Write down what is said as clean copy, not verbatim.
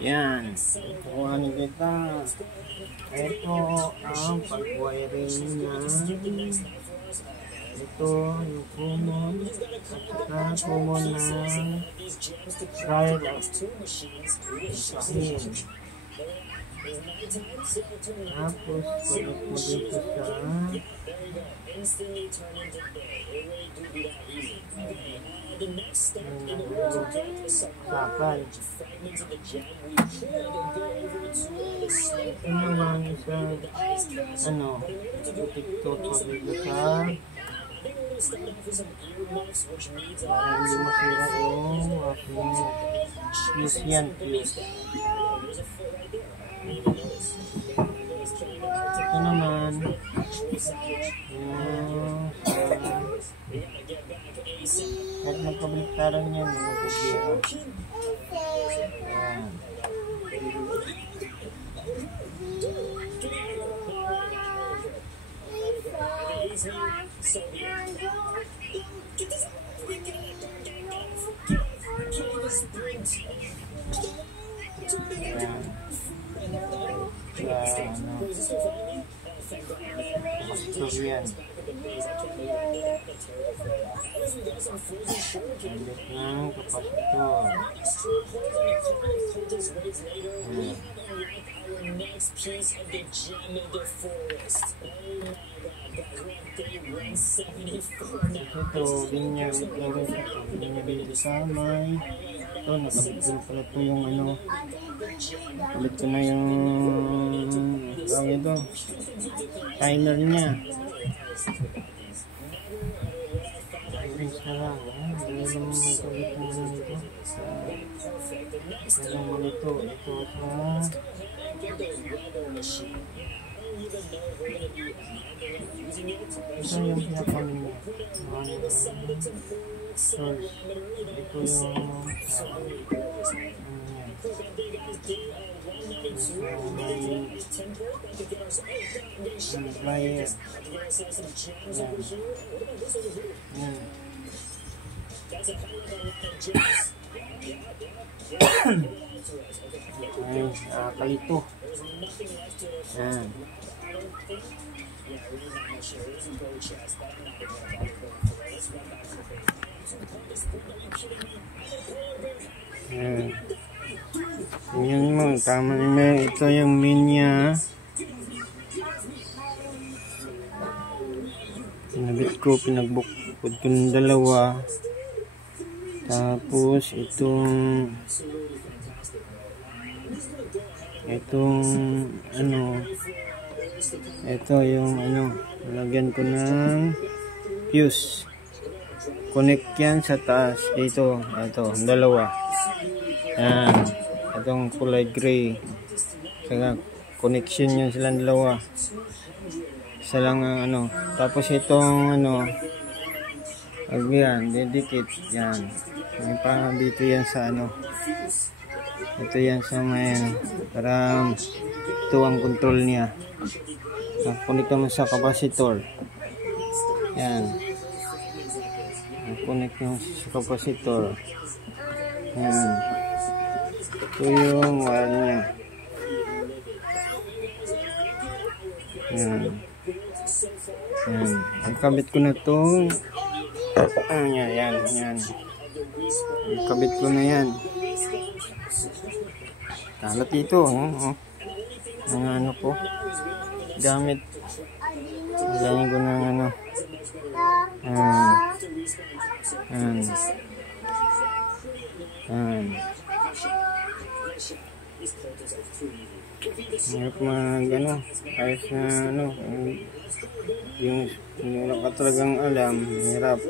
Yan. Kuhanin kita. Ito ang pag-wiring niya. Ito yung common. At saka common ng dryer pahin. Tapos pagkat mo dito sa sakal. Ito naman isang tiktok ko dito sa para hindi masira yung aking fuse yan, fuse. Ito naman kahit magkabaliktaran yan, magkabira. Ayan. Yan. Balik ng kapasitor. Ito, linya sa may ito, nakabigil pala ito yung ulit ko na yung ito, timer nya. Rinse na lang. Hindi naman magkabit na nito. Meron mo nito. Ito ito yung pinapamin niya. Source. Ito yung flyer. Ay, kalito. Yan. Yan mo, tama naman. Ito yung minya. Pinabit ko, pinagbukod ko ng dalawa. Tapos itong ito yung lagyan ko ng fuse. Connect yan sa taas dito. Ito, dalawa. Yan. Itong kulay gray. Saka connection yun silang dalawa. Isa lang ang Tapos itong yan, didikit. Yan. May pa dito yan sa ito yan sa may para ito ang control niya. Connect naman sa capacitor. Yan. Connect naman sa capacitor. Yan. Ito yung wire niya. Yan. Yan. Ikabit ko na ito. Yan. Ikabit ko na yan. Kalat dito. Ang ko. Gamit. Ganyan ko ng hirap ayos na yung wala ka talagang alam, hirap.